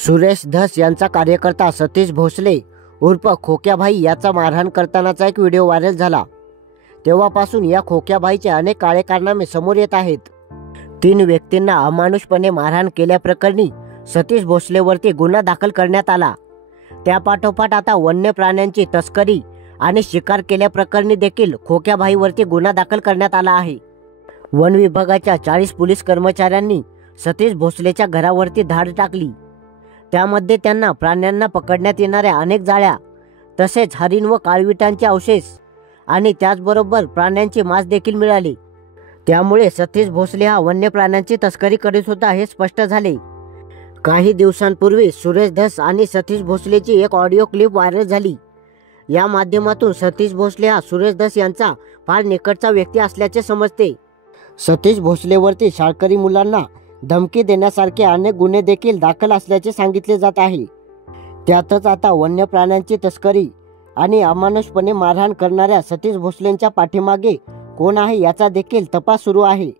सुरेश धस यांचा कार्यकर्ता सतीश भोसले उर्फ खोक्याभाई याचा मारहाण करतानाचा एक व्हिडिओ व्हायरल झाला। तेव्हापासून या खोक्याभाईचे अनेक काळे कारनामे समोर येत आहेत। 3 व्यक्तींना अमानुषपणे मारहाण केल्याप्रकरणी सतीश भोसलेवरती गुन्हा दाखल करण्यात आला। त्यापाठोपाठ आता वन्य प्राण्यांची तस्करी आणि शिकार केल्याप्रकरणी देखील खोक्याभाईवरती गुन्हा दाखल करण्यात आला आहे। वन विभागाच्या 40 पोलीस कर्मचाऱ्यांनी सतीश भोसलेच्या घरावरती धाड टाकली। त्यामध्ये त्यांना प्राण्यांना पकडण्यात येणाऱ्या अनेक जाळ्या, तसेच हरिण व काळविटांचे अवशेष आणि त्याचबरोबर प्राण्यांची मांस देखील मिळाली। त्यामुळे सतीश भोसले हा वन्य प्राण्यांची तस्करी करीत होता हे स्पष्ट झाले। काही दिवसांपूर्वी सुरेश धस आणि सतीश भोसलेची एक ऑडिओ क्लिप व्हायरल झाली। या माध्यमातून सतीश भोसले हा सुरेश धस यांचा फार निकटचा व्यक्ती असल्याचे समजते। सतीश भोसलेवरती शाळकरी मुलांना धमकी देण्यासारखे अनेक गुन्हे देखील दाखल असल्याचे सांगितले जात आहे। त्यातच आता वन्य प्राण्यांची तस्करी आणि अमानुषपणे मारहाण करणाऱ्या सतीश भोसलेंच्या पाठीमागे कोण आहे याचा देखील तपास सुरू आहे।